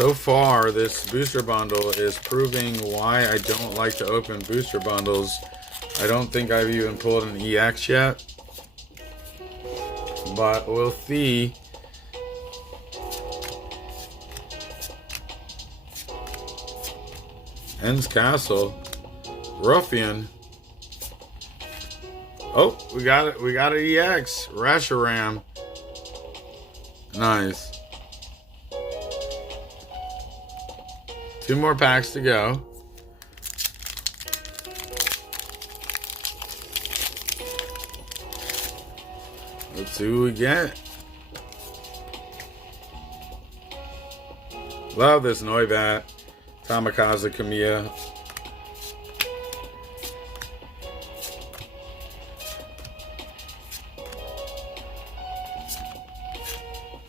So far, this booster bundle is proving why I don't like to open booster bundles. I don't think I've even pulled an EX yet, but we'll see. Ends Castle. Ruffian. Oh, we got it. We got an EX. Reshiram. Nice. 2 more packs to go. Let's see who we get. Love this Noibat. Kamikaze Kamiya.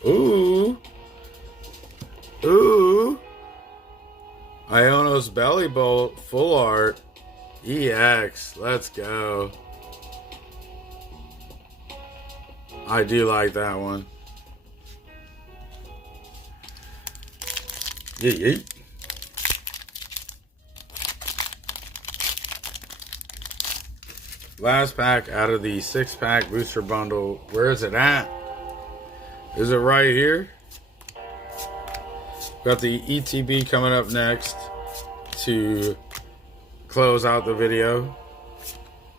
Ooh. Ooh. Ionos Belly Bolt Full Art. EX. Let's go. I do like that one. Yeet. Last pack out of the 6-pack booster bundle. Where is it at? Is it right here? Got the ETB coming up next to close out the video.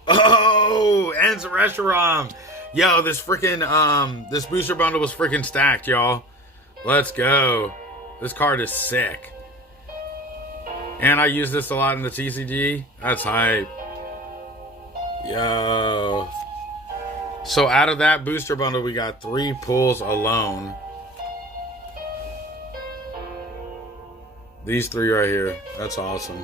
Oh, Ends Reshiram. Yo, this freaking this booster bundle was freaking stacked, y'all. Let's go. This card is sick. And I use this a lot in the TCG. That's hype. Yo. So out of that booster bundle, we got 3 pulls alone. These 3 right here. That's awesome.